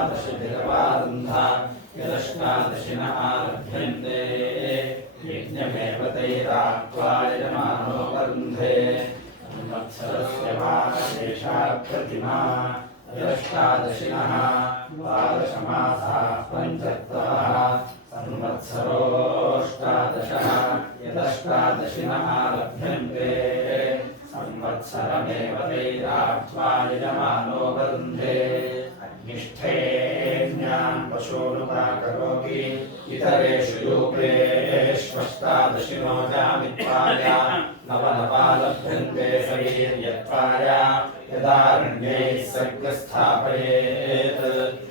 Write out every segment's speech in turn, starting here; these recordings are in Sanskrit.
अष्टादशभिरवारुन्धा यदष्टादशिन आरभ्यन्ते यज्ञमेव तैराक्त्वा यजमानो वरुन्धे संवत्सरस्य वाशेषा प्रतिमा यदष्टादशिनः द्वादशमासाः पञ्चत्वः संवत्सरोऽष्टादशः यदष्टादशिन आरभ्यन्ते संवत्सरमेव तैराक्त्वा यजमानो वरुन्धे निष्ठेऽन्यान् पशूनुपाकरोति इतरेषु यूपेष्वष्टादशिनो जामित्वाय नवनपालभ्यन्ते सवीर्यत्वाय यदारण्यैः सर्गस्थापयेत्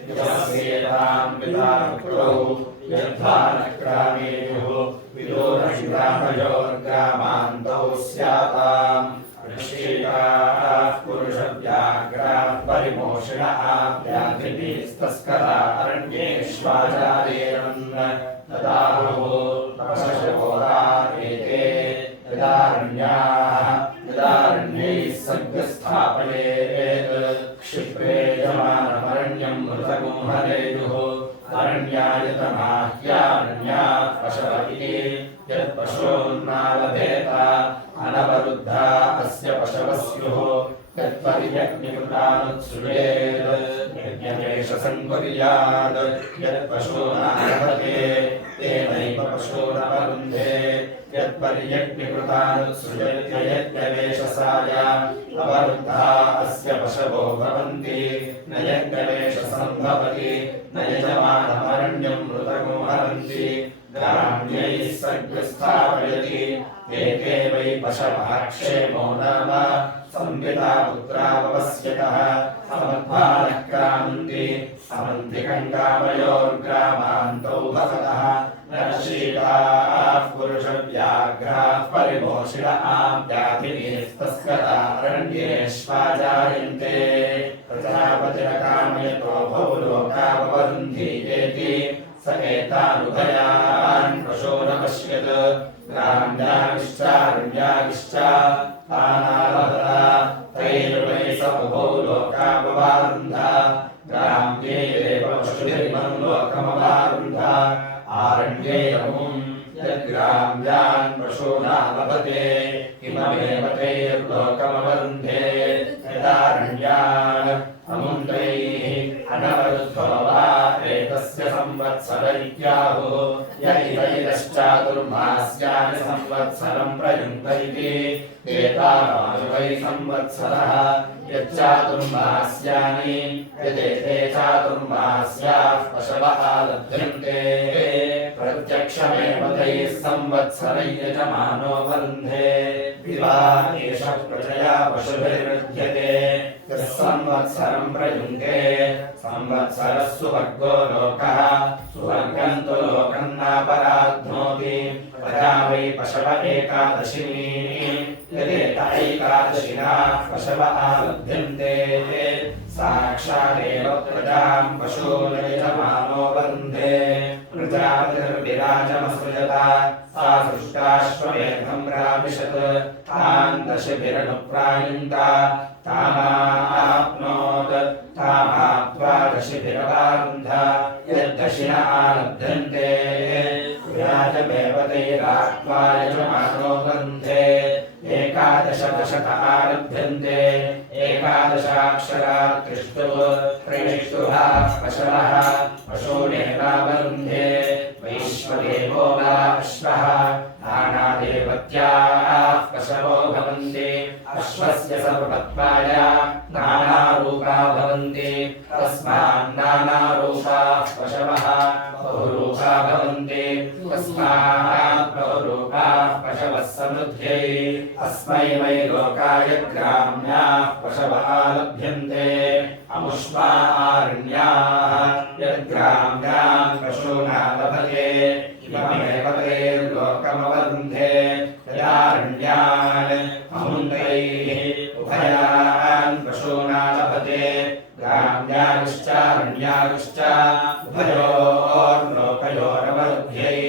यस्येतां विदारुक्तौ यद्धानग्रामेयुः विदूरग्रामयोर्ग्रामान्तौ स्याताम् ऋषिकाः पुरुषव्याघ्राः परिमोषिणः व्याघ्रिभिस्तस्करा अरण्येष्वाचारेण तदाहुः पशवोदारेते यदारण्यैः सर्गस्थापयेत् क्षिप्रे यमानमरण्यं मृतगुंहरेयुः अरण्यायतमाह्यारण्यात् पशव इति यत्पशून्नालभेत अनवरुद्धा अस्य पशवस्युः यत्पर्यग्निकृतानुत्सृजेत् यज्ञमेष संकुर्यात् यत्पशूनालभते तेनैव पशूनवरुन्धे यत्पर्यग्निकृतानुत्सृजत्ययज्ञवेषसाय अवरुद्धा अस्य पशवो भवन्ति न यज्ञवेषसम्भवति न यजमानमरण्यं मृतगो हरन्ति ग्राम्यैः सर्गस्थापयति एके वै पशवः क्षेमो नाम संविता पुत्रावपस्यतः समद्भानः क्रामन्ति समन्तिकण्डामयोर्ग्रामान्तौ भवतः नरशीलाः पुरुषव्याघ्राः परिमोषिणः व्याधिनीस्तस्करा अरण्येष्वाजायन्ते प्रजापतिरकामयतो भवलोकावरुन्धीयेति स एतानुभयान् पशूनपश्यत् ग्राम्यागिश्चारण्यागिश्च तानालभता तैर्वै स उभौ लोकाववारुन्धा ग्राम्यैरेव पशुभिर्मनुलोकमवारुन्धा आरण्यैरमुं यद्ग्राम्यान् पशूनालभते इममेव तैर्लोकमवरुन्धे यदारण्यान् अमुन्दैः अनवरुद्धो वा एतस्य संवत्सर इत्याहुः य इदैरश्चातुर्मास्यानि संवत्सरं प्रयुङ्क्त इति एतावानुवै संवत्सरः यच्चातुर्मास्यानि यदेते चातुर्मास्याः पशवः लभ्यन्ते प्रत्यक्षमेव तैः संवत्सरैः यजमानो वरुन्धे विवा एष प्रजया पशुभिर्वृध्यते यः संवत्सरं प्रयुङ्क्ते संवत्सरः सुवर्गो लोकः सुवर्गं तु लोकं नापराध्नोति प्रजा वै पशव एकादशिनी यदेत एकादशिनः पशवः लभ्यन्ते साक्षादेव प्रजां पशून् यजमानो वरुन्धे प्रजापतिर्विराजमसृजत सा सृष्टाश्वमेधं राविशत् तान् दशभिरनुप्रायुङ्क्त तामाप्नोत् तामाप्त्वा दशभिरवारुन्धा यद्दशिन आलभ्यन्ते व्याजमेव तैराक्त्वा यजमानो वरुन्धे एकादश दशत आरभ्यन्ते एकादशाक्षरात् त्रिष्टुः त्रयिष्टुः पशवः पशूनेवावरुन्धे वैश्वदेवो वा अश्वः नानादेवत्याः पशवो भवन्ति अश्वस्य सर्वत्वाय नानारूपा भवन्ति तस्मान्नानारूपाः पशवः बहुरूपा भवन्ति तस्मात् बहुरूपाः पशवः समृद्ध्यै अस्मै वै लोकाय ग्राम्याः पशवः लभ्यन्ते अमुष्मा आरण्याः यद्ग्राम्यान् पशूना लभते इममेव तैर्लोकमवरुन्धे यदारण्यान् अमुन्दैः उभयान् पशूना लभते ग्राम्याश्चारण्याश्च उभयोर्लोकयोरवरुद्ध्यै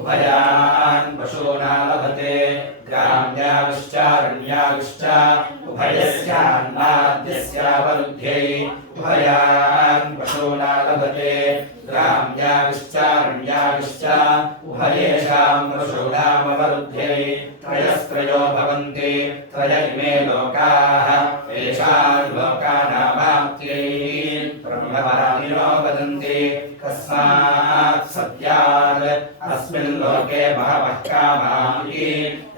उभयान् पशूना लभते ग्राम्याश्चारण्याश्च उभयस्यान्नाद्यस्यावरुद्ध्यै उभयान् पशूना प्रवर्तते ग्राम्याविश्चारण्याविश्च उभयेषाम् पशूनामवरुध्यै त्रयस्त्रयो भवन्ति त्रय इमे लोकाः येषाम् लोकानामाप्त्यै ब्रह्मवादिनो वदन्ति कस्मात् सत्यात् अस्मिन् लोके बहवः कामाः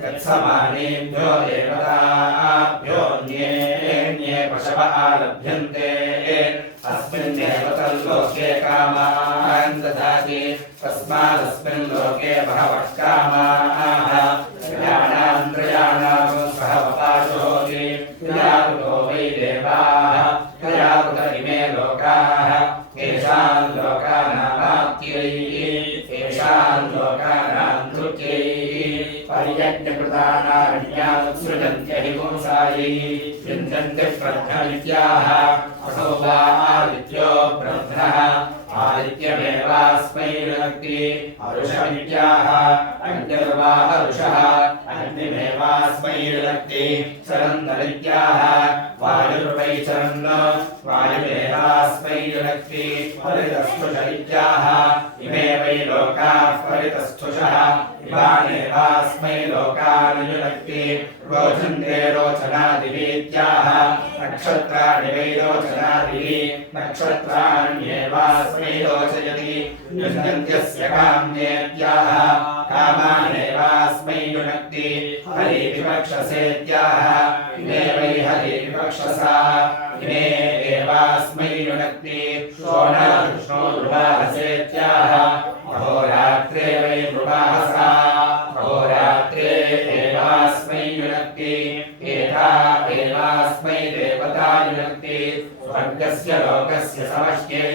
यत्समानेभ्यो देवताभ्योऽन्ये पशवः लभ्यन्ते अस्मिन्नेव तल्लोके कामान् ददाति तस्मादस्मिन् लोके बहवः कामाः त्रयाणां सह वपाशोऽपि क्रियाकृतो वै देवाः क्रियाकृत इमे लोकाः येषाम् लोकानामाप्त्यै येषाम् लोकानां कृत्यै पर्यज्ञकृतानारण्यामुत्सृजन्त्य हि पुंसायै युञ्जन्ति प्रध्नमित्याह असो वा आदित्यो प्रध्नः आदित्यमेवास्मै विनक्ति अरुषमित्याह अग्निर्वा अरुषः अग्निमेवास्मै विनक्ति चरन्तरित्याह वायुर्वै चरन् वायुमेवास्मै विनक्ति परितस्थुष इत्याह इमे वै लोकाः परितस्थुषः इमानेवास्मै लोकान् युनक्ति रोचन्ते रोचनादिवीत्याह नक्षत्राणि वै रोचनादिवी नक्षत्राण्येवास्मै रोचयति युञ्जन्त्यस्य काम्येत्याह कामानेवास्मै युनक्ति हरिविवक्षसेत्याह इमे वै हरिविवक्षसा इमे एवास्मै युनक्ति शोणकृष्णो नृवाहसेत्याह अहोरात्रे वै नृवाहसा अहोरात्रे एवास्मै युनक्ति एता एवास्मै देवता युनक्ति स्वर्गस्य लोकस्य समष्ट्यै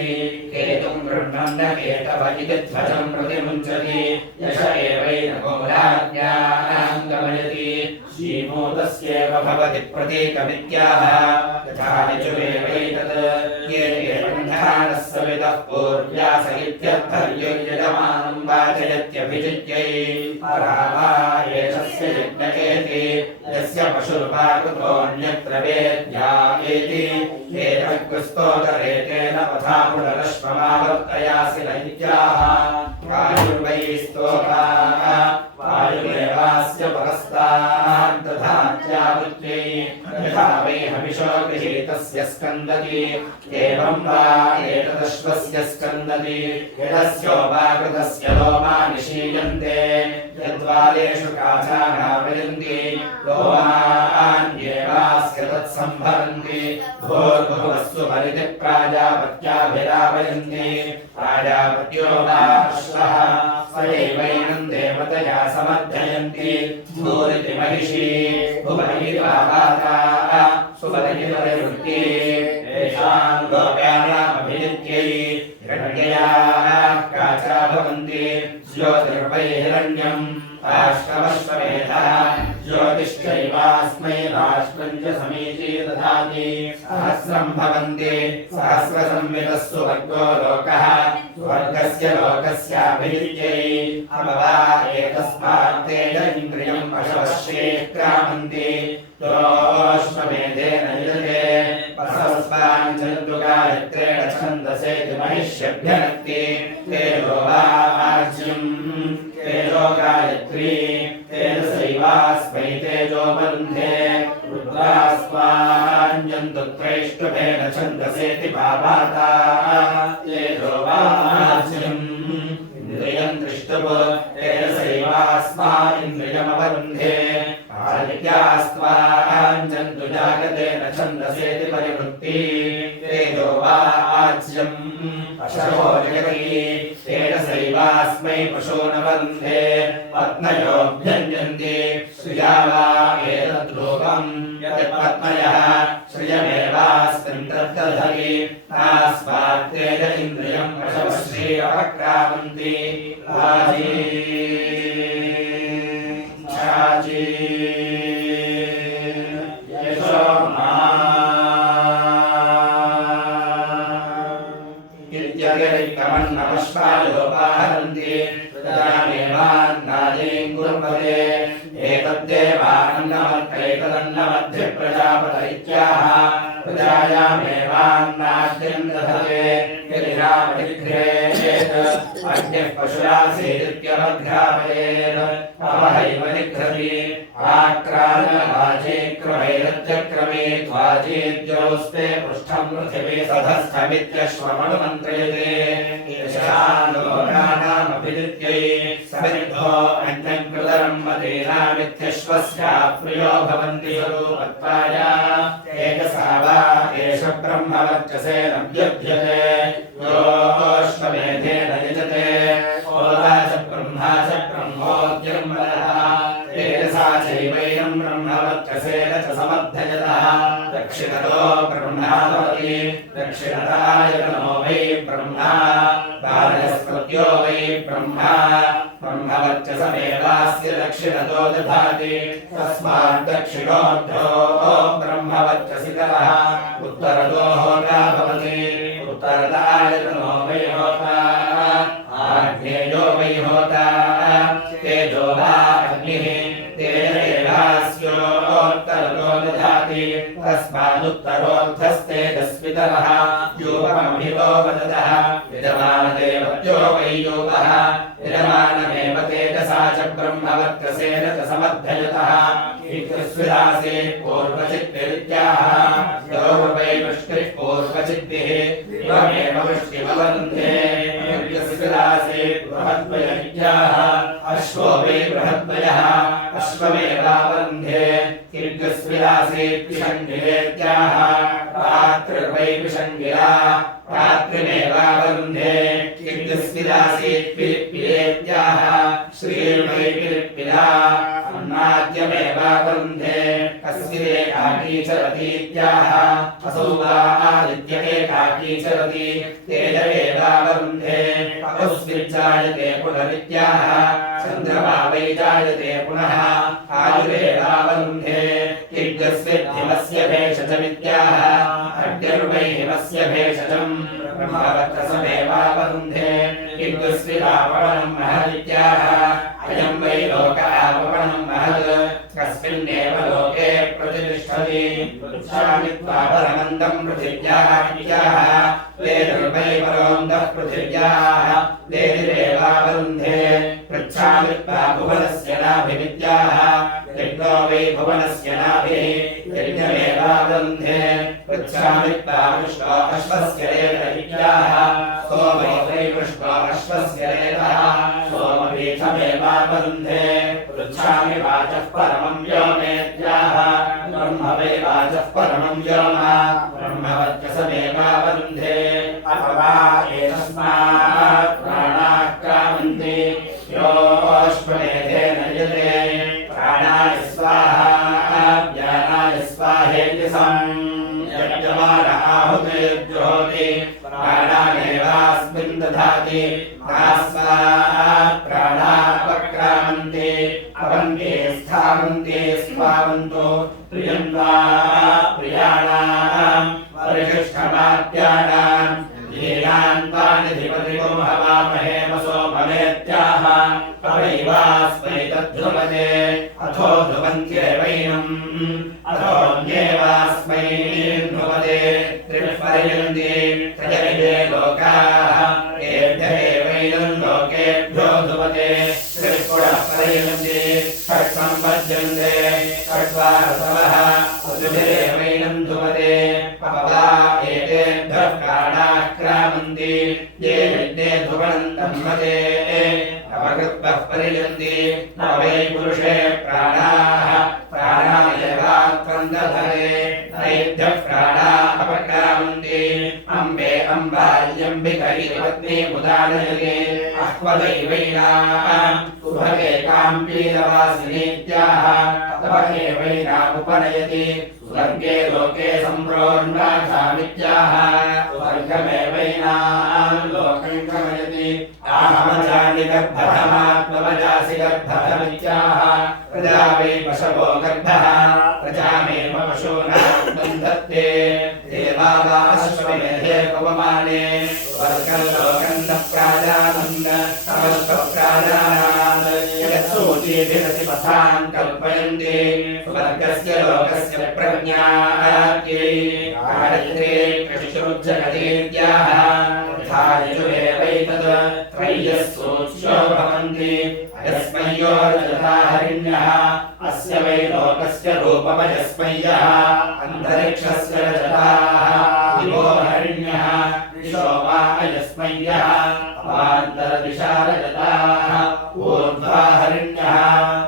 केतुं गृह्णन् केतव इति ध्वजं प्रतिमुञ्चति यश एवैनमो राज्ञां गमयति श्रीमूतस्येव भवति प्रतीकमित्याह यथा निजुरेवैतत् ये बन्धानः सवितः पूर्व्यास इत्यर्थर्युर्यजमानं वाचयत्यभिजित्यै परावा एषस्य यज्ञकेति यस्य पशुर्वाकृतोऽन्यत्र वेद्या एति एतत्कुस्तोतरेतेन पथा पुनरश्वमावर्तयासि नैत्याः वायुर्वै स्तोताः वायुमेवास्य परस्तात् दधात्यावृत्यै यथा वै हविषो गृहीतस्य स्कन्दति एवं वा एतदश्वस्य स्कन्दति यदस्यो वा कृतस्य लोमा निशीयन्ते यद्वालेषु काचानावयन्ति लोमान्येवास्य तत्सम्भरन्ति भूर्भुवस्सु परिति प्राजापत्याभिरावयन्ति प्राजापत्यो वा अश्वः स्वयैवैनं देवतया समर्थयन्ति भूरिति महिषी भुवनैर्वाता सुवनैर्वृत्ति येषां लोकानामभिजित्यै हिरण्यया काचा भवन्ति ज्योतिर्वै हिरण्यम् आश्रमश्वमेधः ज्योतिश्चैवास्मै राष्ट्रं च समीची दधाति सहस्रं भवन्ति सहस्रसंवितः सुवर्गो लोकः स्वर्गस्य लोकस्याभिजित्यै अमवा एतस्मात् तेज इन्द्रियं पशवः क्रामन्ति योऽश्वमेधेन युजते पशवस्मान् चन्द्रुगायत्रेण छन्दसे महिष्यभ्यनक्ति तेजो वा आज्यम् तेजो गायत्री तेजसैवास्मै तेजो बन्धे रुद्रास्त्वाञ्जन्तु त्रैष्टुभेन छन्दसेति भावाता तेजो वा आज्यम् इन्द्रियं दृष्टुः तेजसैवास्मा इन्द्रियमवरुन्धे आदित्यास्त्वाञ्जन्तु जागतेन छन्दसेति परिवृत्ति तेजो वा आज्यम् पशवो जगति तेजसैवास्मै पशूनवन्धे पत्नयोऽभ्यञ्जन्ति श्रिया वा एतद्रूपम् यत्पत्नयः श्रियमेवास्मिन् तद्दधति तास्मात् तेज इन्द्रियं पशवः श्रियः क्रामन्ति राजी छाजी यशो इत्यतिरिक्तमन्नमश्वायोपाहरन्ति प्रजामेवान्नादीं कुर्वते एतद्देवान्नमत्रैतदन्नमध्ये प्रजापत इत्याह प्रजायामेवान्नाद्यं दधते यदिरामणि पशुरासीदित्यवघ्रापयेत् अवहैव निघ्रति आक्रामवाचेक्रमैरत्यक्रमे त्वाचेद्योस्ते पृष्ठं पृथिवी सधस्थमित्यश्वमनुमन्त्रयते यशालोकानामभिदित्यै समिद्धो अन्यकृतरं मतेनामित्यश्वस्याप्रियो भवन्ति स्वरूपत्वाय एकसा वा एष ब्रह्मवर्चसे नव्यभ्यते योऽश्वमेधेन यजते ओदा च ब्रह्मोद्यर्मदः तेजसा चैवैनं ब्रह्मवर्चसेन च समर्थयतः दक्षिणतो ब्रह्मावति दक्षिणतायतनो वै ब्रह्मा बालस्पत्यो वै ब्रह्मा ब्रह्मवर्चसमेवास्य दक्षिणतो दधाति तस्मात् दक्षिणोऽर्धो ब्रह्मवर्चसितः उत्तरतो होता भवति उत्तरतायतनो वै होता आग्नेयो वै होता तेजो वा अग्निः तेज एवास्योत्तरतो दधाति तस्मादुत्तरोऽर्थस्तेजस्वितरः यूपमभितो वदतः यजमानदेवत्यो वै यूपः यजमानमेव तेजसा च ब्रह्मवर्चसेन च समर्थयतः इत्यस्विदासे पूर्वचित्तिरित्याह यो वै वृष्टिः पूर्वचित्तिः एवमेव वृष्टिमवन्धे इत्यस्विदासे बृहद्वयमित्याह अश्वो वै बृहद्वयः अश्वमेवावन्धे इत्यस्विदासे पिशङ्गिरेत्याह रात्रिर्वै पिशङ्गिरा रात्रिमेवावन्धे इत्यस्विदासे पिलिप्पिरेत्याह श्रीर्वै पिलिप्पिला अन्नाद्यमेवावन्धे कस्मिरे काकी चरतीत्याह असौ वा आदित्य एकाकी चरति तेज एवावन्धे अपुस्मिज्जायते पुनरित्याह चन्द्रमा वै जायते पुनः आयुरेवावन्धे किग्गस्विद्धिमस्य भेषजमित्याह अग्निर्वै हिमस्य भेषजम् ब्रह्मवर्चसमेवावन्धे किग्गस्विदापवनं महदित्याह अयं वै लोक आवपनं महत् कस्मिन्नेव लोके प्रतिष्ठति पृच्छामित्वा परमन्दं पृथिव्याः इत्याह वेदर्वै परोन्दः पृथिव्याः वेदिरेवावरुन्धे पृच्छामित्वा भुवनस्य नाभिमित्याह यज्ञो वै भुवनस्य नाभिः यज्ञमेवावरुन्धे पृच्छामित्वा विष्णो अश्वस्य रेत इत्याह सोमो वै विष्णो अश्वस्य रेतः सोमपीठमेवावरुन्धे पृच्छामि वाचः परमं व्योमेत्याह ब्रह्म वै वाचः परमं व्योम ब्रह्मवर्चसमेवावरुन्धे अथवा एतस्मात् प्राणाक्रामन्ति योऽश्वमेधेन यजते प्राणाय स्वाहा व्यानाय स्वाहेति संयज्ञमान आहुतिर्जुहोति प्राणानेवास्मिन् दधाति तास्मात् प्राणापक्रामन्ते अवन्ते स्थावन्ते स्वावन्तो प्रियन्वा प्रियाणाम् परिशिष्टमात्यानाम् लीलान्तानिधिपतिगो हवामहे वसो भवेत्याह कवैवास्मै तद्ध्रुवते अथो ध्रुवन्त्येवैनम् अथोऽन्येवास्मै ध्रुवते त्रिपर्यन्ते त्रयैवे लोकाः एभ्यैवैनम् लोकेभ्यो ध्रुवते त्रिपुरः पर्यन्ते षट्सम्पद्यन्ते षट्वारसवः ऋतुभिरेवैनम् ध्रुवते पवा एतेभ्यः प्राणाक्रामन्ति ये यज्ञे ध्रुवन्तम् मते नवकृत्वः पर्यन्ति न वै पुरुषे प्राणाः प्राणायवात्वम् दधते नैभ्यः प्राणा अपक्रामन्ति अम्बे अम्बाल्यम्बिकैर्पत्नी मुदानयते अह्वदैवैनाम् उभगे काम्पीरवासिनीत्याह तपकेवैनामुपनयति स्वर्गे लोके सम्प्रोन्नाथामित्याह स्वर्गमेवैनाम् लोकं गमयति आहमजानि गर्भधमात्मवजासि गर्भधमित्याह प्रजा वै पशवो गर्भः प्रजामेव पशूनां बन्धत्ते देवा वा अश्वमेधे पवमाने स्वर्गं लोकं न प्राजानन् समस्तप्राजानान् यत्सूचीभिरसि पथान् कल्पयन्ति स्वर्गस्य लोकस्य प्रज्ञात्यै गायत्रे कृषिरुज्जगतीत्याह यथा यजुरेवैतत् त्रय्यः सूच्यो हरिण्यः अस्य वै लोकस्य रूपमयस्मै यः अन्तरिक्षस्य रजताः दिवो हरिण्यः दिशो वा अयस्मै यः अवान्तरदिशा रजताः ऊर्ध्वा हरिण्यः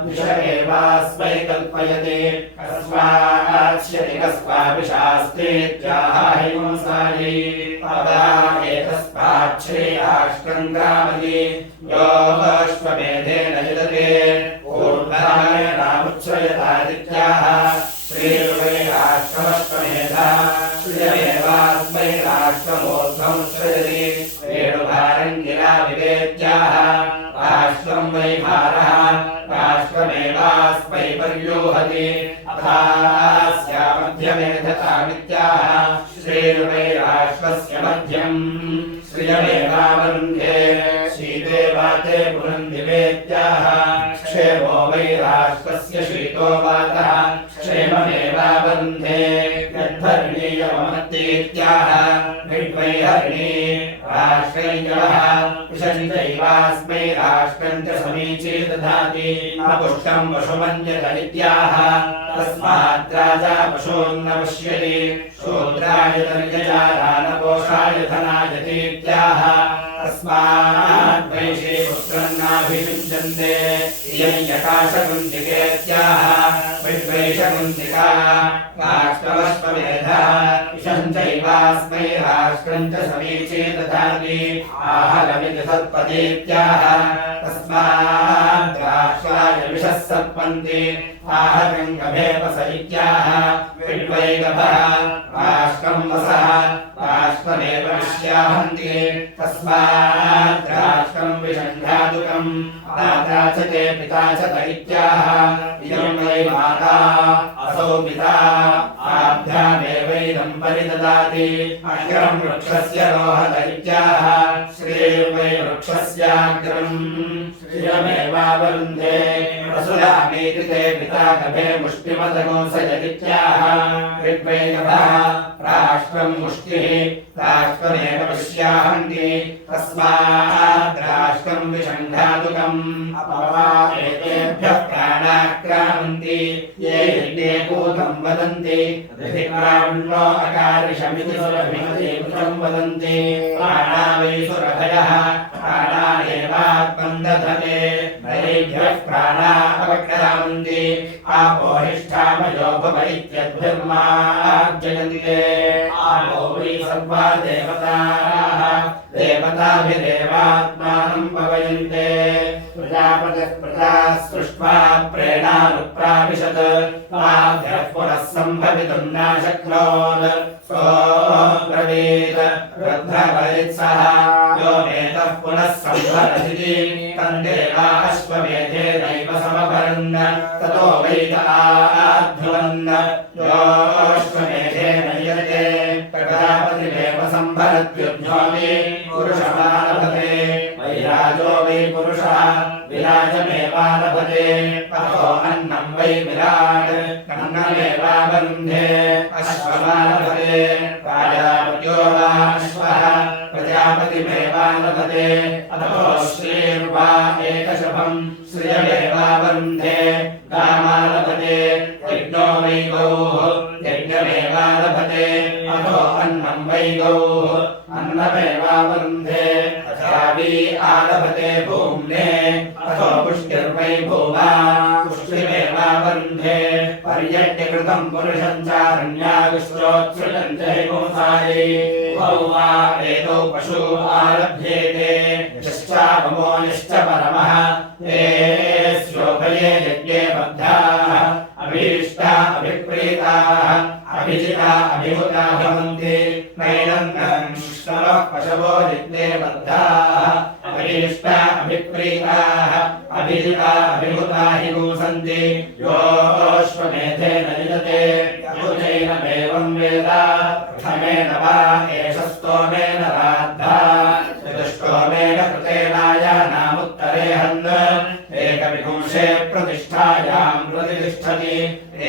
दिश एवास्मै कल्पयते कस्माच्यति कस्माभिशास्तेत्याह हिंसायै पदा एतस्माच्छ्रेयाष्टं ग्रामति योऽश्वमेधेन यजते ऊर्ध्वायनामुच्छ्रयतादित्याः श्रीर्वै राष्ट्रमश्वमेधः श्रियमेवास्मै राष्ट्रमूर्ध्वमुच्छ्रयति वेणुभारङ्गिला विवेद्याः राष्ट्रं वै भारः राष्ट्रमेवास्मै पर्यूहति अथास्यामध्यमेधतामित्याह श्रीर्वै राष्ट्रस्य मध्यम् श्रियमेवावरुन्धे शीते वाते पुरन्दिवेत्याह क्षेमो वै राष्ट्रस्य शीतो वातः क्षेममेवावरुन्धे यद्धरणीयममत्तीत्याह विद्वै हरिणी राष्ट्रैयवः विशञ्चैवास्मै राष्ट्रं च समीची दधाति अपुष्टं पशुमन्यत इत्याह तस्मात् राजा पशून् न पश्यति शूद्राय तर्यजारानपोषाय धनायतीत्याह तस्मात् वैशे पुत्रं नाभिषिञ्चन्ते इयं यकाशकुन्तिकेत्याह विद्वैषकुन्तिका राष्ट्रमश्वमेधः विशञ्चैवास्मै राष्ट्रं च समीची दधाति आहलमिति सत्पदेत्याह तस्मात् राष्ट्राय विषः सत्पन्ति आहगङ्गभेपस इत्याह विद्वैगभः राष्ट्रं वसः राष्ट्रमेव विश्याहन्ति तस्मात् राष्ट्रं विषण्घातुकम् माता च ते पिता च त इत्याह इयं वै माता असौ पिता आभ्यामेवैदं परिददाति अग्रं वृक्षस्य रोहत इत्याह श्रीर्वै वृक्षस्याग्रम् श्रियमेवावरुन्धे वसुधामीति ते पिता गभे मुष्टिमदगोंसयदित्याह ऋग्वैगभः राष्ट्रं मुष्टिः राष्ट्रमेव विश्याहन्ति तस्मात् राष्ट्रं विषण्घातुकम् अपवा एतेभ्यः प्राणाक्रामन्ति ये यज्ञे कूतं वदन्ति ऋधिक्राम्नो अकारिषमिति सुरभिमतीकृतं वदन्ति प्राणा वै सुरभयः प्राणानेवात्मं दधते नैभ्यः प्राणा अपक्रामन्ति आपोहिष्ठामयो भव इत्यद्भिर्मार्जयन्ति ते आपो वै सर्वा देवताः देवताभिरेवात्मानं पवयन्ते प्रजापतिः प्रजा सृष्ट्वा प्रेणानुप्राविशत् ताभ्यः पुनः सम्भवितुं नाशक्नोत् सोऽब्रवीत् रुद्रवरित्सः यो नेतः पुनः सम्भरति तन्देवा अश्वमेधेनैव समभरन् ततो वैत आध्वन् योऽश्वमेधेन यते प्रजापतिमेव सम्भरत्युज्ञोऽपि पुरुषमालभते वैराजो वै पुरुषः विराजमेवालभते अथो अन्नं वै विराट् अन्नमेवावरुन्धे अश्वमालभते प्राजापत्यो वा अश्वः प्रजापतिमेवालभते अथो श्रीर्वा एकशभम् श्रियमेवावरुन्धे गामालभते यज्ञो वै गौः यज्ञमेवालभते अथो अन्नं वै गौः अन्नमेवावरुन्धे अथावि आलभते भूम्ने अथो पुष्टिर्वै भूमा पुष्टिमेवावरुन्धे पर्यट्यकृतं पुरुषं चारण्याविश्रोत्सृजं च हिंसायै उभौ वा एतौ पशु आलभ्येते यश्चापमो निश्च परमः ते स्योभये यज्ञे बद्धाः अभीष्टा अभिप्रीताः अभिजिता अभिहुता भवन्ति नैनं श्रवः पशवो यज्ञे बद्धाः अभीष्टा अभिप्रीताः अभिजिता अभिहुता हि गुंसन्ति योऽश्वमेधेन यजते यजुजैनमेवं वेद प्रथमेन वा एष स्तोमेन राद्धा चतुष्टोमेन कृतेनायानामुत्तरे हन् एकविपुंसे प्रतिष्ठायां प्रतिष्ठति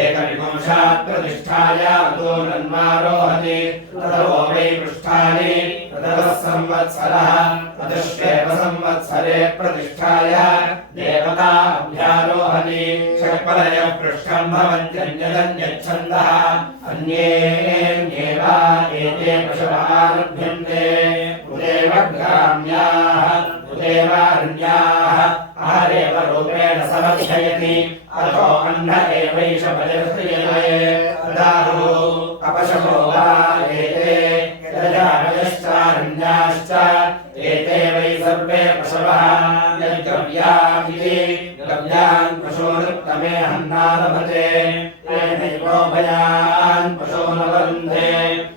एकविपुंसात् प्रतिष्ठायां तो नन्मारोहति ततो वै पृष्ठानि ततः संवत्सरः चतुष्वेव संवत्सरे प्रतिष्ठाय देवताभ्यारोहणि षट्पदयः पृष्ठम् भवन्त्यन्यदन्यच्छन्दः अन्येवा एते पशवः उदेव ग्राम्याः उदेवारण्याः आहारेव रूपेण समर्थयति अथो अन्न एवैष बलिर्क्रियते तदाहुः अपशवो वा एते यजामयश्चारण्याश्च एते वै सर्वे पशवः यद्गव्यामिति गव्यान् पशूनुत्तमे हन्नालभते येनैवोभयान् पशूनवरुन्धे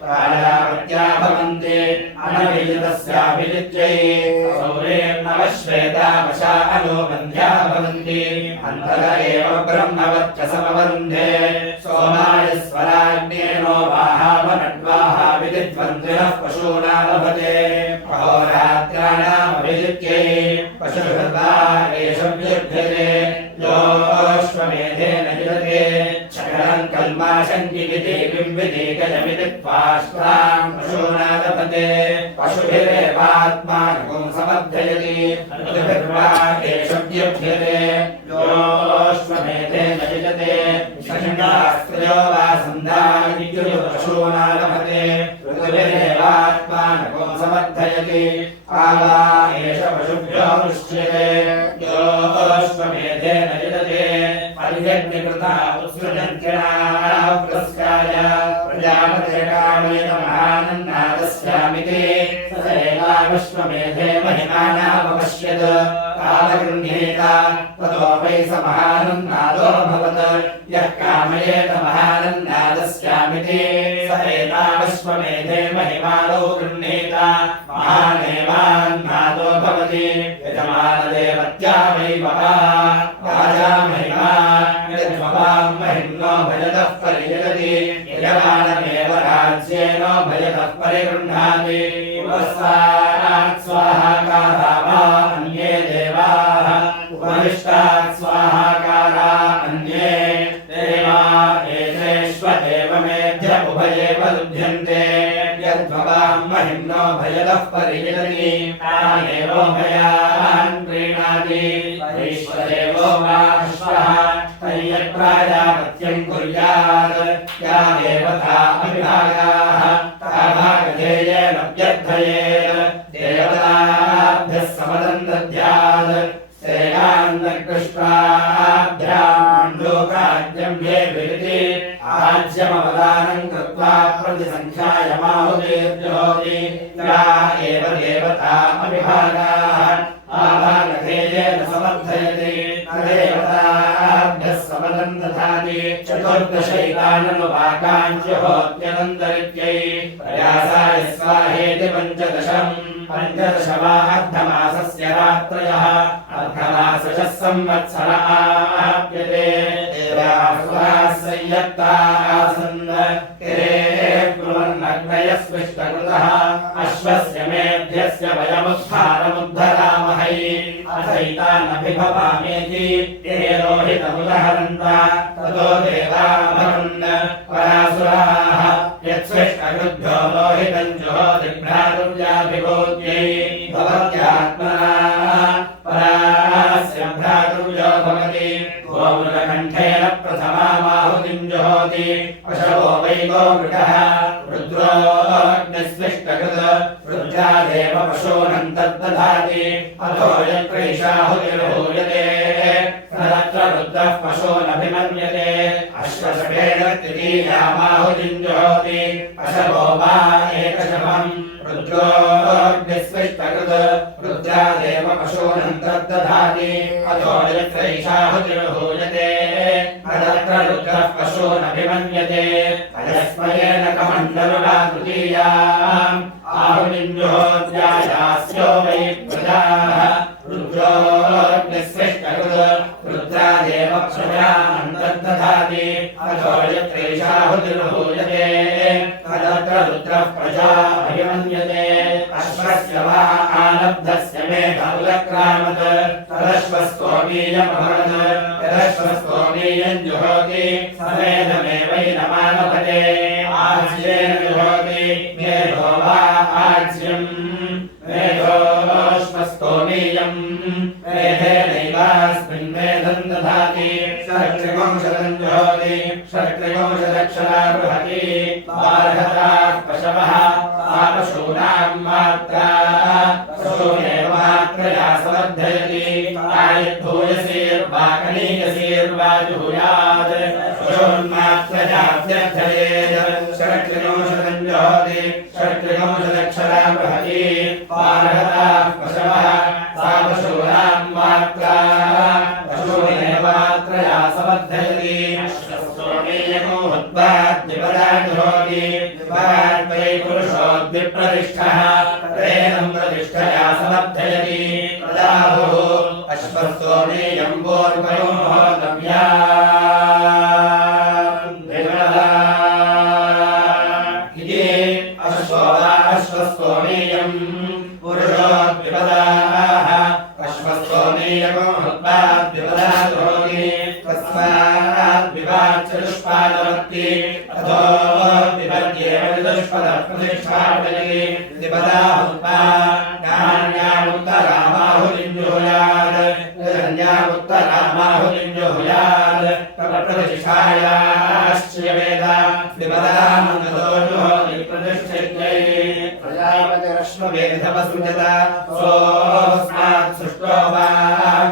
प्राजापत्या भवन्ति अनभिजितस्याभिजित्यै सौरेर्नवश्वेतावशा अनुबन्ध्या भवन्ति अन्तर एव ब्रह्मवच्चसमवरुन्धे सोमाय स्वराज्ञेनो वाहावनड्वाः विदिध्वन्दिनः पशूना लभते अहोरात्राणामभिजित्यै पशुहृदा एष व्युध्यते योऽश्वमेधेन युजते शकलं कल्माशङ्किति बिम्बिति गजमिति त्वाष्ट्रां पशूना लभते पशुभिरेवात्मानं समर्थयति ऋतुभिर्वा एष व्युध्यते योऽश्वमेधेन युजते षण्णास्त्रयो वा सन्धायित्यो पशूना लभते ऋतुभिरेवात्मानं समर्थयति आवा एष पशुभ्यो दृश्यते योऽश्वमेधेन युजते पर्यज्ञकृता उत्सृजन्त्यनाः पुरस्काय प्रजापते कामयतमहानन्नादस्यामिति स एकाविश्वमेधे महिमानापश्यत् कालगृह्णीता ततो वै स महानन्नादोऽभवत् यः कामयेत महानन्नादस्यामिति स एकाविश्वमेधे महिमानो गृह्णीता महानेवान्नादो भवति यजमानदेवत्या वै राजा महिमा यद्भवां महिम्नो भजतः परिजगति यजमानमेव राज्येनो भजतः परिगृह्णाति उपस्तात् स्वाहाकारा वा अन्ये देवाः उपविष्टात् स्वाहाकारा अन्ये देवा एतेष्वेवमेध्य उभयेव लुभ्यन्ते यद्भवां महिम्नो भजतः परिजगति तानेवोभयान् प्रीणाति वैश्वदेवो वा अश्वः तय्यत्प्राजापत्यं कुर्यात् या देवता अभिभागाः ता भागधेयेन व्यर्थयेत् देवताभ्यः समदं दद्यात् श्रेयान्नकृष्टाभ्यां मण्डूकाद्यं ये विदिति आज्यमवदानं कृत्वा प्रतिसङ्ख्यायमाहुतिर्जुहोति या एव देवता अभिभागाः आभागधेयेन समर्थयति देवताभ्यः समदं दधाति चतुर्दशैताननुवाकाञ्च्यहोत्यनन्तरित्यै प्रयासाय स्वाहेति पञ्चदश वा अर्धमासस्य रात्रयः अर्धमासशः संवत्सर आप्यते देवासुराः संयत्तासन् ब्रुवन्नग्नयस्विष्टकृतः अश्वस्य मेध्यस्य वयमुत्थानमुद्धरामहै अथैतानभिभवामेति ते रोहितमुदहरन्त ततो देवाभवन् परासुराः यत्स्विष्टकृभ्यो रोहितं जुहोतिभ्रातुर्याभिभूत्यै भवत्यात्मना परास्य भ्रातुर्यो भवति गोमृगकण्ठेन प्रथमामाहुतिं जुहोति पशवो वै गोमृगः रुद्रोऽग्निस्विष्टकृत रुद्रादेव पशूनं तद्दधाति अथो यत्रैषाहुतिर्हूयते तत्र रुद्रः पशूनभिमन्यते अश्वशवेन तृतीयामाहुतिं जुहोति पशवो वा एकशवम् रुद्रोऽग्निस्विष्टकृत रुद्रादेव पशूनं तद्दधाति अथो यत्रैषाहुतिर्हूयते तत्र रुद्रः पशूनभिमन्यते अयस्मयेन कमण्डलुना तृतीयाम् आहुतिं जुहोत्याशास्यो वै प्रजाः रुद्रोऽग्निस्विष्टकृत रुद्रादेव पशूनां तद्दधाति अथो यत्रैषाहुतिर्हूयते तत्र रुद्रः प्रजाभिमन्यते अश्वस्य वा आलब्धस्य मेधमुदक्रामत् तदश्वस्तोमीयमभवत् यदश्वस्तोमीयं जुहोति समेधमेवैनमालभते आज्येन जुहोति मेधो वा आज्यम् दक्षरा बृहति बालहताः पशवः पशूनां मात्रा पशूनेव मात्रया समर्थयति आयुर्भूयसेर्वाकनीयसेर्वा जुहुयात् पशून्मात्रयाभ्यर्थयेत् षट्त्रिंशतं जोति षट्त्रिंशदक्षरा बृहति बालहताः पशवः पशूनां मात्रा पशूनेव मात्रया समर्थयति पुरुषोद्विप्रतिष्ठः प्रेणं प्रतिष्ठया समर्थयति तदाहुः अश्वस्तोमेयं वोर्वयोर्होतव्या इति अश्वो वा अश्वस्तोमेयं पुरुषोद्विपदाः अश्वस्तोमेयको हत्वाद्विपदाद्रोगे तस्माद्विवाच्चतुष्पादवत्ति अथो विपद्येव चतुष्पदप्रतिष्ठापयति द्विपदाहुत्वा नान्यामुत्तरामाहुलिञ्जुहुयात् अन्यामुत्तरामाहुलिञ्जुहुयात् प्रतिष्ठायाश्चयवेद द्विपदामङ्गदोषुहोति प्रतिष्ठित्यै प्रजापतिरश्ववेधवसृजत सोऽस्मात् सृष्टो वा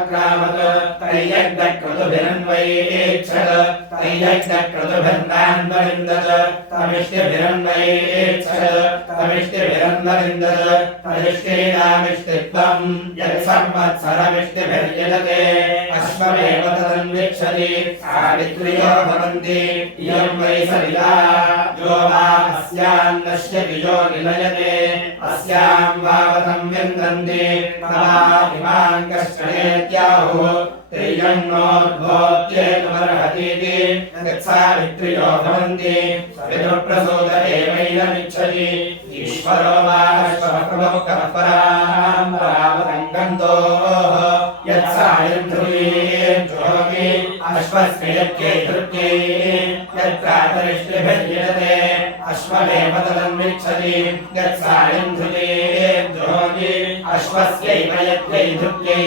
क्रामत् तैयज्ञक्रतुभिरन्वयेच्छत् तैयज्ञक्रतुभिर्नान्वरिन्दत् तमिष्टिभिरन्वयेच्छत् तमिष्टिभिरन्वरिन्दत् तदिष्टेनामिष्टित्वं यत्संवत्सरमिष्टिभिर्यजते अश्वमेव तदन्विच्छति सावित्र्यो भवन्ति इयं वै सविता यो वा अस्यान्नश्यति यो निलयते अस्यां वावतं विन्दन्ति तवा इमां कश्चनेत्याहुः त्रियन्नोद्भोत्येतुमर्हतीति यत्सावित्र्यो भवन्ति सवितुर्प्रसूत एवैनमिच्छति ईश्वरो वा अश्वप्रमुखः परां परावतङ्गन्तोः यत्सायं ध्रुवीं जोगी अश्वस्य यत्यै धृत्यै यत्प्रातरिष्टिभिर्यजते अश्वमेव तदन्विच्छति यत्सायं ध्रुवीं जोगी अश्वस्यैव यत्यै धृत्यै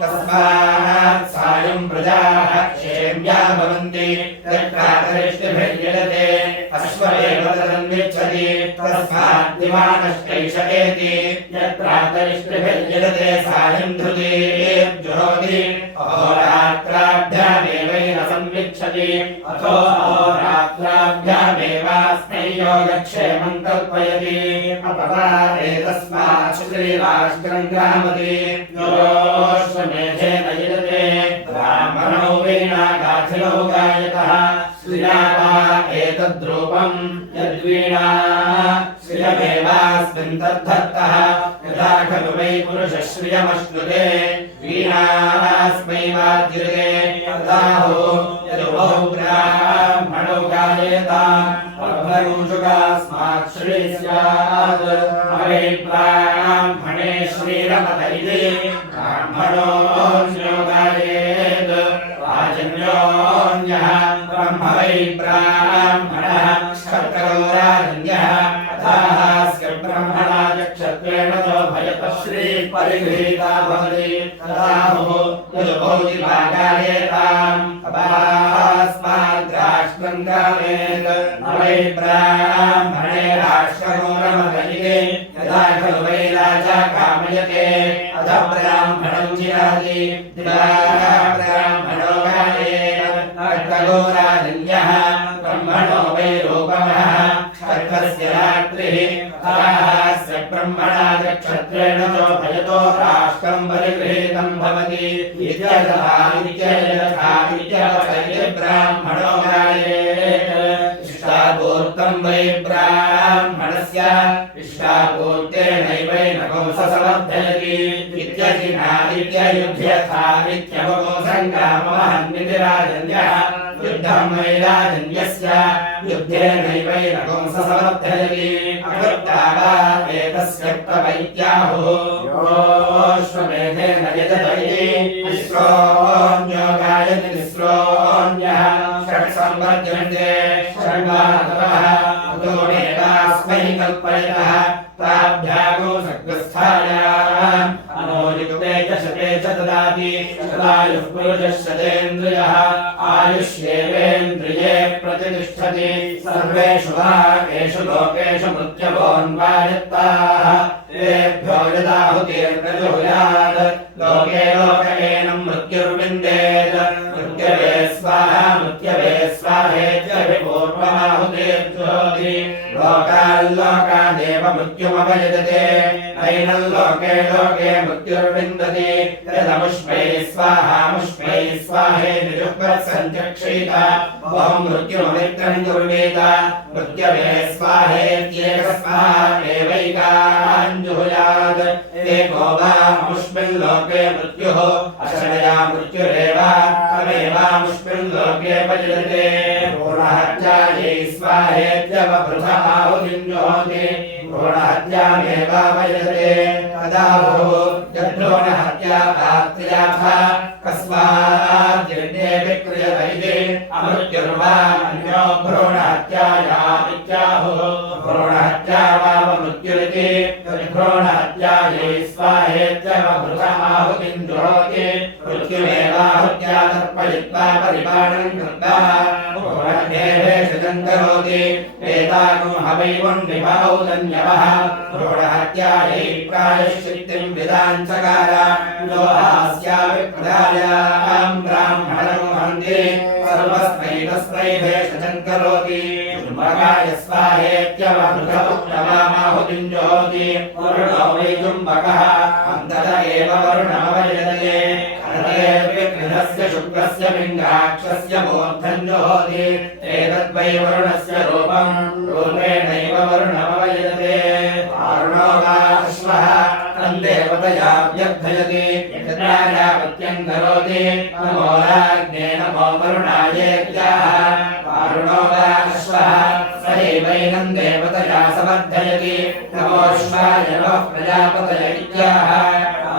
तस्मात् सायं प्रजाः क्षेम्या भवन्ति यत्प्रातरिष्टिभिर्यजते अश्वमेव तदन्विच्छति तस्मात् दिवानश्चैषकेति यत्प्रातरिष्टिभिर्यजते सायं ध्रुवीं जुहोति अहोरात्राभ्यामेवैन संविच्छति अथो अहोरात्राभ्यामेवास्मै योगक्षेमं कल्पयति अपवादे तस्मात् श्रीराष्ट्रं ग्रामति योऽश्वमेधेन यजते ब्राह्मणो वीणागाथिनो गायतः श्रिया वा एतद्रूपं यद्वीणा श्रियमेवास्मिन् तद्धत्तः यथा खलु वै पुरुषः श्रियमश्नुते वीणास्मै वाद्यते तदाहुः यदुभौ ब्राह्मणो गायेताम् श्री स्यात् हरे ब्राह्मणे श्रीरमत इति ब्राह्मणोऽन्यो गायेत् राजन्योऽन्यः ब्रह्म वै ब्राह्मणः क्षत्रो राजन्यः तथास्य ब्रह्मणा क्षत्रेण तो भयतः श्रीपरिगृहीता भवति तदाहुः यदुभौ दिवागायेताम् अपास्माद्राष्ट्रं गामेत् वै ब्राह्मणे राष्ट्रमो रमते यदा खलु वै राजा कामयते अथ ब्राह्मणं चिराति ब्राह्मणो गायेत् खड्गो राजन्यः ब्रह्मणो वै रूपमः खड्गस्य रात्रिः तथास्य ब्रह्मणा क्षत्रेण तो भयतो राष्ट्रं परिगृहीतं भवति ब्राह्मणो गायेत् इष्टापूर्तं वै ब्राह्मणस्य इष्टापूर्तेनैवैनकं समर्थयति इत्ययुध्यथा सङ्ग्राममहन्निति राजन्यः युद्धं वै राजन्यस्य युद्धेनैवैनकं समर्थयति अकृत्वा वा एतस्य प्रवैत्याहुः योऽश्वमेधेन यजत इति तिस्रोऽन्यो गायति तिस्रोऽन्यः षट्संवर्ध्यन्ते षड्वानतवः अतोनेवास्मै कल्पयतः ताभ्यागो सद्गस्थायाम् अनोजिते च शते च ददाति शतायुः पुरुषः शतेन्द्रियः आयुष्येवेन्द्रिये प्रतिष्ठति सर्वेषु वा येषु लोकेषु मृत्यवोऽन्वायत्ताः तेभ्यो यदाहुतिर्नजुहुयात् लोके लोकयेनं मृत्युर्विन्देत् मृत्यवे स्वाहेत्यभिपूर्वमाहुतिर्जुहोति लोकाल्लोकादेव मृत्युमपयजते नैनं लोके लोके मृत्युर्विन्दति यदमुष्मै स्वाहेति जुह्वत्सञ्चक्षीत बहु मृत्युममित्रं कुर्वीत मृत्यवे स्वाहेत्येकस्मादेवैकाञ्जुहुयात् एको वा अमुष्मिन् लोके मृत्युः अशनया मृत्युरेव तमेवामुष्मिन् लोके पयजते भ्रूणहत्यायै स्वाहेत्यवभृतमाहुतिं जुहोति भ्रूणहत्यामेवापयजते तदा यद्भ्रूणहत्या प्राप्त्याथ कस्माद्यज्ञे विक्रियत इति अमृत्युर्वा अन्यो भ्रूणहत्यायामित्याहुः भ्रूणहत्या वावमृत्युरिति भ्रूणहत्यायै स्वाहेत्यवभृतमाहुतिं जुहोति मृत्युमेवाहुत्या तर्पयित्वा परिपालनं कृत्वा भ्रूणदेहेषु करोति एतागुं हवैवन्निपौदन्यवः भ्रूणहत्यायै प्रायश्चित्तिं विदाञ्चकार यो हास्यापि प्रदायां ब्राह्मणं हन्ति सर्वस्मै तस्मै भेषजं करोति चुम्बकाय स्वाहेत्यवभृतमुत्तमाहुतिं जुहोति वरुणो वै चुम्बकः अन्तत एव वरुणमवयजते गृहस्य शुक्रस्य पिङ्गाक्षस्य मूर्धं जुहोति एतद्वै वरुणस्य रूपेणैव वरुणमवयजते वारुणो वा अश्वः तन्देवतया व्यर्थयति यत्रायावत्यं करोति नमो राज्ञे नमो वरुणायेत्याह वारुणो वा अश्वः स एवैनं देवतया समर्थयति नमोऽश्वाय नमः प्रजापतय इत्याह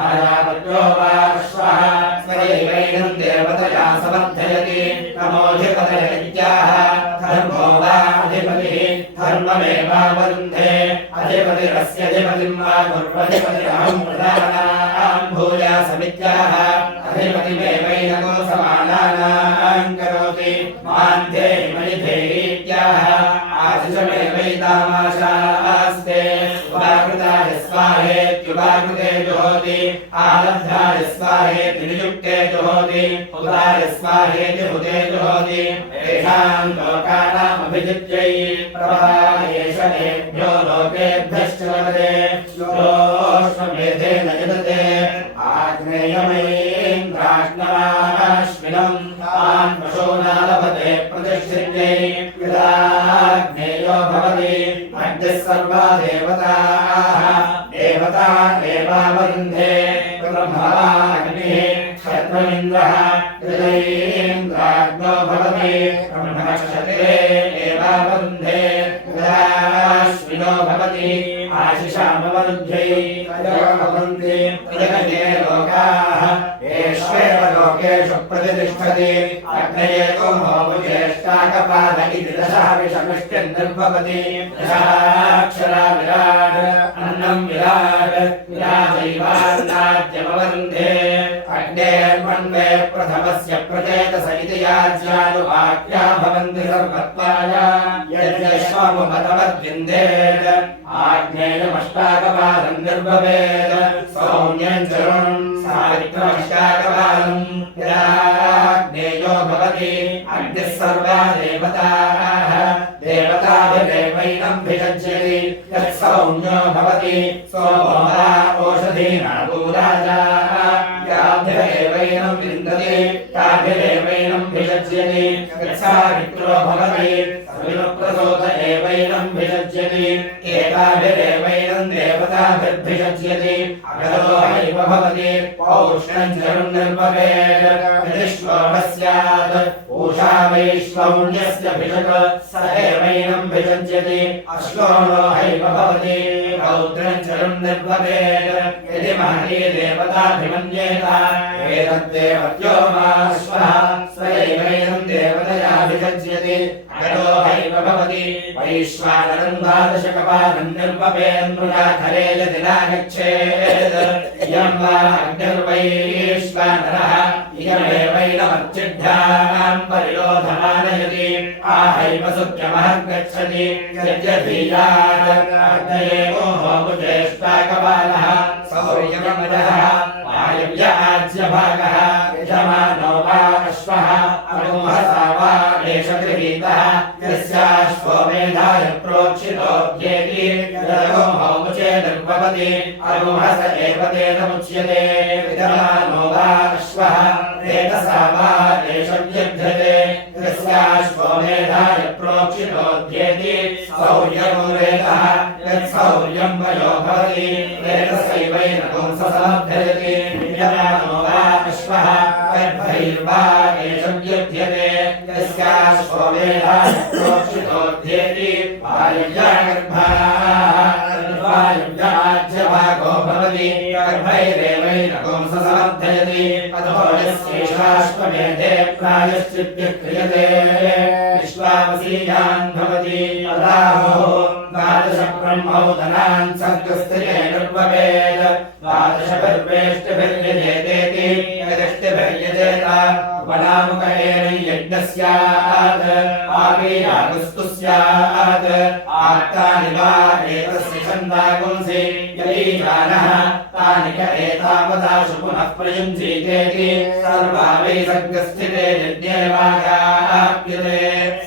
प्रजापत्यो वा अश्वः स्वैवैनं देवतया समर्थयति नमोऽधिपतय इत्याह धर्मो वा अधिपतिः धर्ममेवावरुन्धे अधिपतिरस्यधिपतिं वा कुर्वधिपतिरहं प्रधानां भूयासमित्याह अधिपतिमेवैनको समानानां करोति मान्धे मयिधेयीत्याह आशिषमेवैतामाशास्ते उपाकृताय स्वाहेत्युपाकृते जुहोति आलब्धाय स्वाहेति नियुक्ते जुहोति उदाय स्वाहेति हुते जुहोति येषां लोकानामभिजित्यै प्रभायेषनेभ्यो लोकेभ्यश्च वदते योऽश्वमेधेन यदते आग्नेयमयीन्द्राश्नवाश्विनं तान् पशूना लभते प्रतिष्ठित्यै यदाग्नेयो भवति अग्निः सर्वा देवताः देवता एवावरुन्धे ब्रह्माग्निः क्षत्रमिन्द्रः हृदयेन्द्राग्नो भवति ब्रह्मक्षत्रे एवावरुन्धे यदाश्विनो भवति आशिषामवरुन्धे तयोमवन्ति प्रजगते लोकाः येष्वेव लोकेषु प्रतिष्ठति अग्नये कुम्भोपज्येष्ठाकपाद इति दशविषमिष्टिर्निर्भवति दशाक्षरा विराट् अन्नं विराट् विराजैवान्नाद्यमवरुन्धे अग्नेर्मन्वे प्रथमस्य प्रचेतस इति याज्यानुवाक्या भवन्ति सर्वत्वाय यद्यश्वमुपतमद्विन्देत् आग्नेयमष्टाकपालं निर्भवेत् सौम्यं चरुं सावित्रमष्टाकपालं यदाग्नेयो भवति अग्निः सर्वा देवताः देवताभिरेवैनं भिषज्यति यत्सौम्यो भवति सोमो वा ओषधीनाभूराजा याभिरेवैनं विन्दति ताभिरेवैनं भिषज्यति यत्सावित्रो भवति सविनुप्रसूत एवैनं भिषज्यति एताभिरेवैनं देवताभिर्भिषज्यति अगरो हैव भवति पौष्णं चरुं निर्भवेत् यदिश्वः स्यात् पूषा वैश्वौण्यस्य भिषक् स एवैनं भिषज्यति अश्वो हैव भवति रौद्रं चरुं निर्भवेत् यदि महती देवताभिमन्येत एतद्देवत्यो माश्वः स एवैनं देवतया भिषज्यति अगरो हैव भवति वैश्वानरं द्वादशकपालं निर्भवेन्मृगाधरे यदि नागच्छेत् इयं वा अग्निर्वैश्वानरः इयमेवैनमर्चिभ्यां परिरोधमानयति आहैव सुख्यमहर्गच्छति यज्ञधीयात् अग्नये मोहोमुज्येष्टाकपालः सौर्यमजः वायव्य आज्यभागः यजमानो वा अश्वः अरुमहसा वा एषगृहीतः यस्याश्वो मेधाय प्रोक्षितोऽभ्येति यदगोमहोमुचे निर्भवति अरुमहस एव तेनमुच्यते यजमानो वा अश्वः रेतसा वा एषव्यभ्यते यस्याश्वो मेधाय प्रोक्षितोऽभ्येति सौर्यमो रेतः यत्सौर्यं वयो भवति रेतसैवैनपुंससमभ्यजति यजमानो वा अश्वः गर्भैर्वा एषव्यभ्यते यस्याश्वो मेधाय प्रोक्षितोऽभ्येति वायुव्याज्यभागो भवति गर्भैरेवैनपुंससमभ्यजति अथो यस्यैषाश्वमेधे प्रायश्चित्तः क्रियते विश्वावसीयान् भवति तदाहुः द्वादश ब्रह्मौदनान् सर्गस्थिरे निर्ववेद द्वादशभिर्वेष्टिभिर्यजेतेति यदिष्टिभिर्यजेत उपनामुक एनैयज्ञस्यात् आवीयागस्तु स्यात् आर्तानि वा एतस्य छन्दागुंसि यदीजानः तानि क एतावदाशु पुनः प्रयुञ्जीतेति सर्वा वै सर्गस्थिते यज्ञे वागाप्यते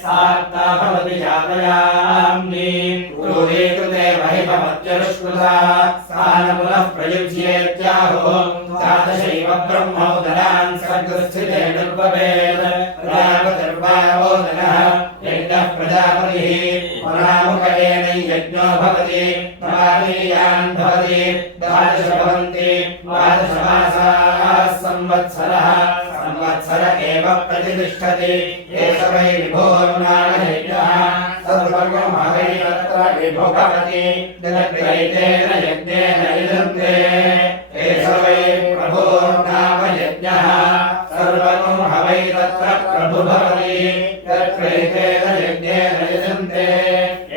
सात्ता भवति जातयाम्नि क्रूरीकृते महिमत्यनुष्कृता सा न पुनः प्रयुज्येत्याहुः द्वादशैव ब्रह्मोदनान् सर्गस्थिते निर्ववेद प्रजापतिर्वावोदनः यज्ञः प्रजापतिः पुनामुक एनैयज्ञो भवति नवानीयान् भवति द्वादश भवन्ति द्वादशमासाः संवत्सरः संवत्सर एव प्रतिष्ठति एष वै विभोर्नामयज्ञः सर्वगमहै तत्र विभो भवति दिनत्रैतेन यज्ञेन यजन्ते एष वै प्रभोर्नामयज्ञः सर्वगमहै तत्र प्रभु भवति दिनत्रैतेन यज्ञेन यजन्ते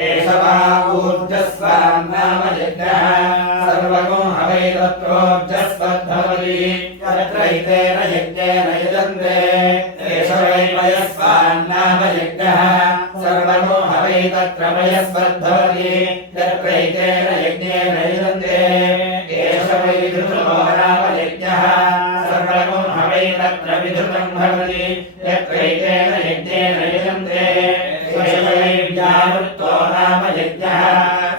एष वा ऊर्जस्वान्नामयज्ञः सर्वगमहै तत्रोर्जस्वद्भवति दिनत्रैतेन यज्ञेन यजन्ते एष वै वयस्वान्नामयज्ञः सर्वगमहै तत्र वयस्वद्भवति दिनत्रैतेन यज्ञेन यजन्ते एष वै विधृतो नामयज्ञः सर्वगमहै तत्र विधृतं भवति दिनत्रैतेन यज्ञेन यजन्ते एष वै व्यावृत्तो नामयज्ञः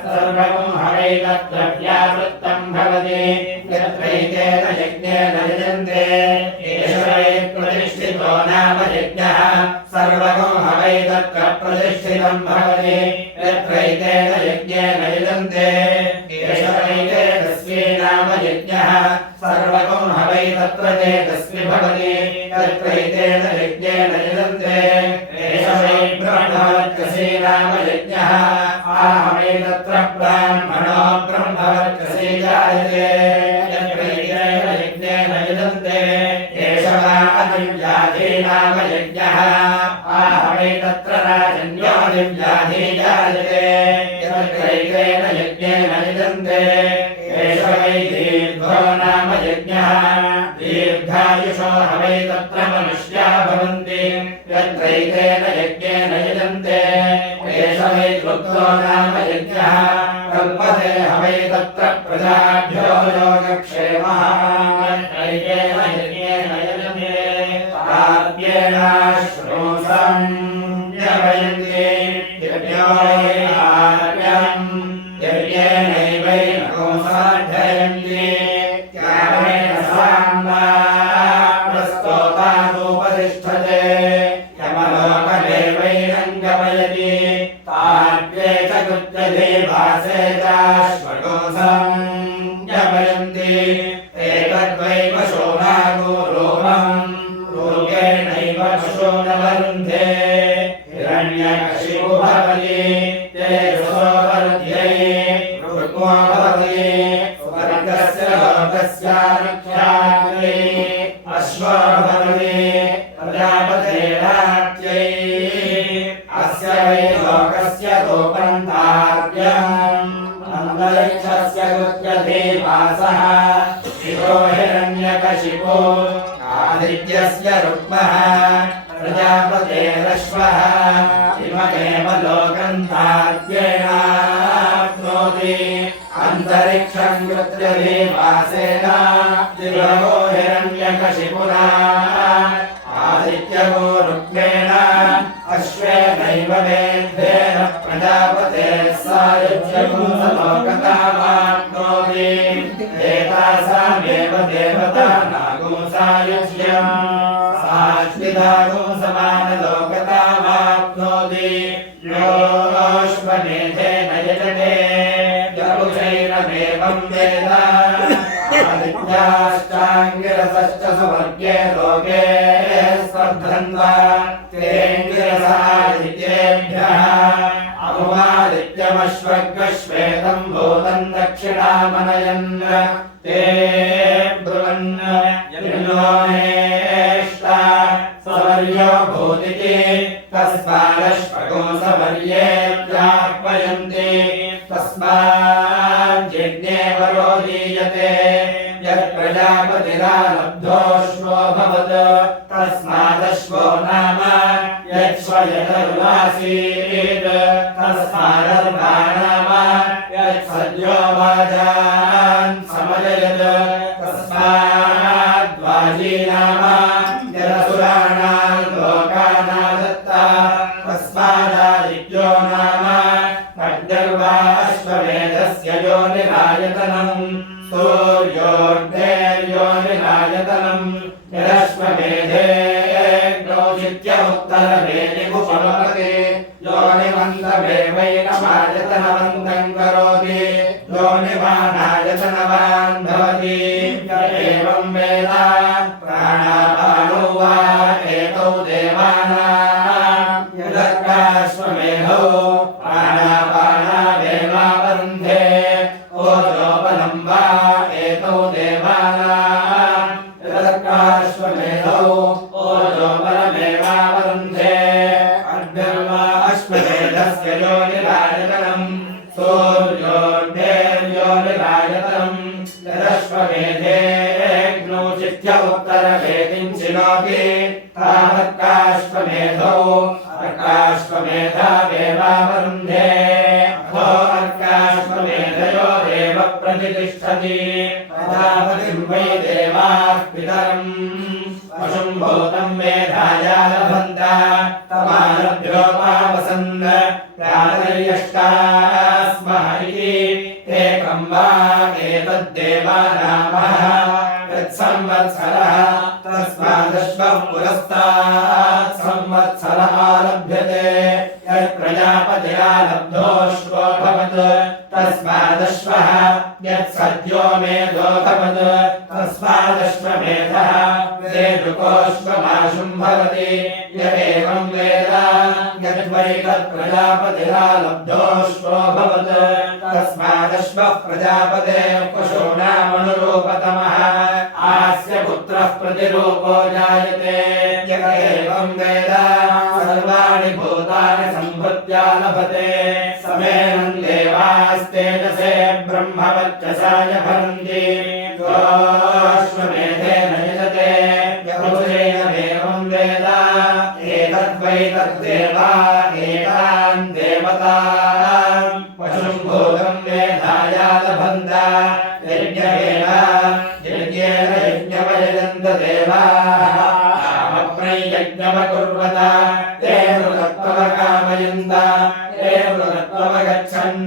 सर्वगमहै तत्र व्यावृत्तं भवति दिनत्रैतेन यज्ञेन यजन्ते एष वै प्रतिष्ठितो नामयज्ञः सर्वगमहै तत्र प्रतिष्ठितं भवति दिनत्रैतेन यज्ञेन यजन्ते एष वै तेजस्वी नामयज्ञः सर्वगमहै तत्र तेजस्वी भवति दिनत्रैतेन यज्ञेन यजन्ते एष वै ब्रह्मवर्चसी नामयज्ञः आहमै तत्र ब्राह्मणो ब्रह्मवर्चसी जायते दिनत्रैतेन यज्ञेन यजन्ते एष वा अदिव्याधी नामयज्ञः आहमै तत्र राजन्यो दिव्याधी जायते दिनत्रैतेन यज्ञेन यजन्ते एष वै दीर्घो नामयज्ञः दीर्घायुषो हवै तत्र मनुष्या भवन्ति दिनत्रैतेन यज्ञेन यजन्ते एष वै क्लुप्तो नामयज्ञः कल्पते हवै तत्र प्रजाभ्यो योगक्षेमः दिनत्रैतेन यज्ञेन यजन्ते ताभ्येनाश्रूसं यवयन्ति यज्ञो आर्यं यज्ञेनैवैनकोसाढयन्ति त्यागेन साम्बा प्रस्तोतादुपतिष्ठते यमलोकदेवैरङ्गमयति ताभ्ये च कृत्यदेवासे चाश्वकोसं यवयन्ति एतद्वै पशो नागो रूपं रूपेणैव पशो न वरुन्धे हिरण्यकशिपु भवति तेजसो वर्ध्यै रुक्मो भवति स्वर्गस्य लोकस्यानुख्यात्यै अश्वो भवति प्रजापतेरात्यै अस्य वै लोकस्य रूपन्तार्यम् अन्तरिक्षस्य कृत्यदेवासः शिवो हिरण्यकशिपो आदित्यस्य रुक्मः प्रजापतेरश्वः कृत्यदेवासेन दिवो हिरण्यकशिपुना आदित्यगो रुक्मेण अश्वेनैव वेद्धेन प्रजापते सायुज्यगो समोकतामाप्नोति एतासामेव देवतानागो सायुज्यम् साश्वितागो समानलोकतामाप्नोति योऽश्वमेधेन यजते यरुषैरमेवं वेद आदित्याश्चाङ्गिरसश्च सुवर्गे लोके स्पर्धन्वा तेऽङ्गिरसादित्येभ्यः अमुमादित्यमश्वग्श्वेतं भूतं दक्षिणामनयन् ते ब्रुवन् यन्नोनेष्टा सवर्यो भूतिति तस्मादश्वगो सवर्ये व्यापयन्ति तस्माज्जज्ञे वरो दीयते यत्प्रजापतिरालब्धोऽश्वो भवत् तस्मादश्वो नाम यत्स्वयदर्वासीत् तस्मादर्वा नाम यत्सद्यो वाजान् समजयत् तस्माद्वाजी नाम यदसुराणां लोकानादत्ता तस्मादादित्यो नाम तद्गर्वाश्वमेधस्य योनिरायतनम् सूर्योर्धेर्योनिरायतनम् यदश्वमेधेऽग्नोजित्य उत्तरवेदिमुपमपते योनिमन्तमेवैनमायतनवन्तम् करोति योनिमानायतनवान् भवति य एवं वेद प्राणापानो वा एकौ देवानां यदर्काश्वमेधौ प्राणापानावेवावरुन्धे ओजोपनं वा एकौ देवानां यदर्काश्वमेधौ ओजोपनमेवावरुन्धे अग्निर्वा अश्वमेधस्य योनिरायतनम् सूर्योर्धेर्योनिरायतनम् यदश्वमेधेऽग्नोचित्य उत्तरवेदिं चिनोति तावत्काश्वमेधौ अर्काश्वमेधावेवावरुन्धे अथो अर्काश्वमेधयोरेव प्रतिष्ठति प्रजापतिं वै देवाः पितरम् पशुं भूतं मेधाया लभन्त तमारभ्योपावसन् प्रातर्यष्टास्मः इति एकं वा एतद्देवानामः यत्संवत्सरः तस्मादश्वः पुरस्तात् संवत्सरः आरभ्यते यत्प्रजापतिरालब्धोऽश्वो भवत् तस्मादश्वः यत्सद्यो मेधो भवत् तस्मादश्वमेधः वेदुकोऽश्वमाशुं भवति य एवं वेद यद्वै तत्प्रजापतिरालब्धोऽश्वो भवत् तस्मादश्वः प्रजापतेः पशूनामनुरूपतमः आस्य पुत्रः प्रतिरूपो जायते य एवं वेद सर्वाणि भूतानि संहृत्या लभते समेनं देवास्तेजसे ब्रह्मवर्चसाय भरन्ति योऽश्वमेधेन यजते यरुषेणमेवं वेद एतद्वै तद्देवा एतान् देवतां पशुं भूतं मेधाया लभन्त यज्ञेन यज्ञमयजन्त देवाः कामप्रयज्ञमकुर्वत ते मृगत्वमकामयन्त ते मृगत्वमगच्छन्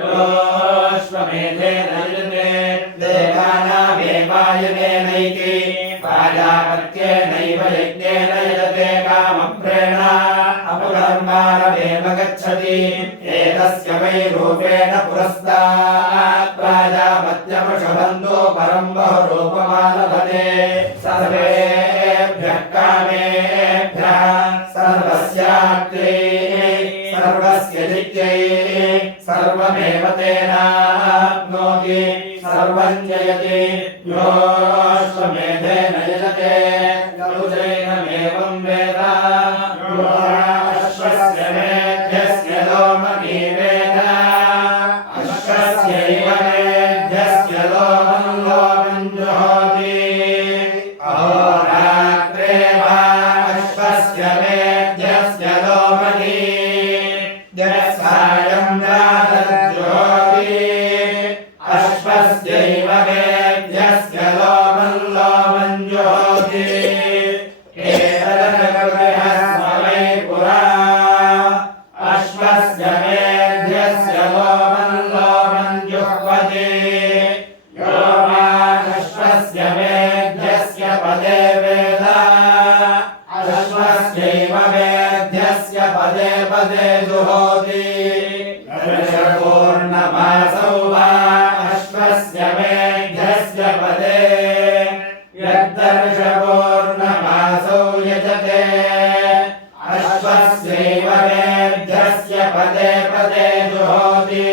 योऽश्वमेधेन यजते देवानामेवायनेनैति प्राजापत्येनैव यज्ञेन यजते कामप्रेण अपकर्माणमेव गच्छति एतस्य वै रूपेण पुरस्तात् प्राजापत्यमशबन्धो परं बहुरूपमालभते सर्वेभ्यः कामेभ्यः सर्वस्यात्रे सर्वस्य जित्यै सर्वमेव तेनाप्नोति सर्वं जयति योऽश्वमेधेन यजते यरुषेणमेवं वेद अश्वस्य मेध्यस्य लोमनी वेद अश्वस्यैव मेध्यस्य लोमं लोमं जुहोति अहोरात्रे वा अश्वस्य मेध्यस्य लोमनी यत्सायं रातज्जुहोति अश्वस्य मल्लोमञ्जुहोति एतदनुगृहस्मवै पुरा अश्वस्य मेध्यस्य लोमञ्जुह्वति यो वानश्वस्य मेध्यस्य पदे वेद अश्वस्यैव मेध्यस्य पदे पदे जुहोति पूर्णमासौ वा अश्वस्य मेध्यस्य पदे यद्दर्शपूर्णमासौ यजते अश्वस्यैव मेध्यस्य पदे पदे जुहोति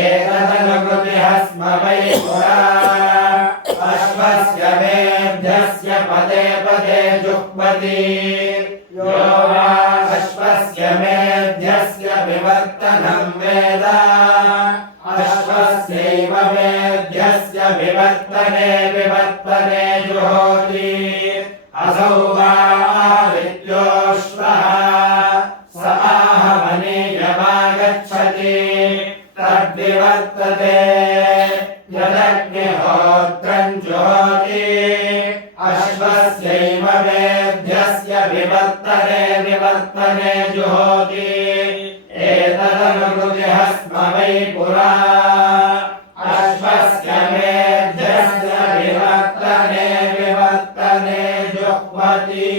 एतदनुकृतिः स्म वै पुरा अश्वस्य मेध्यस्य पदे पदे जुह्वति यो वा अश्वस्य मेध्यस्य विवर्तनं वेद अश्वस्यैव मेध्यस्य विवर्तने जुहोति असौ वा आदित्योऽश्वः स आहमनीयमागच्छति तद्विवर्तते यदग्निहोत्रं जुहोति अश्वस्यैव मेध्यस्य विवर्तने जुहोति एतदनुकृतिः स्म वै पुरा अश्वस्य मेध्यस्य विवर्तने जुह्वति।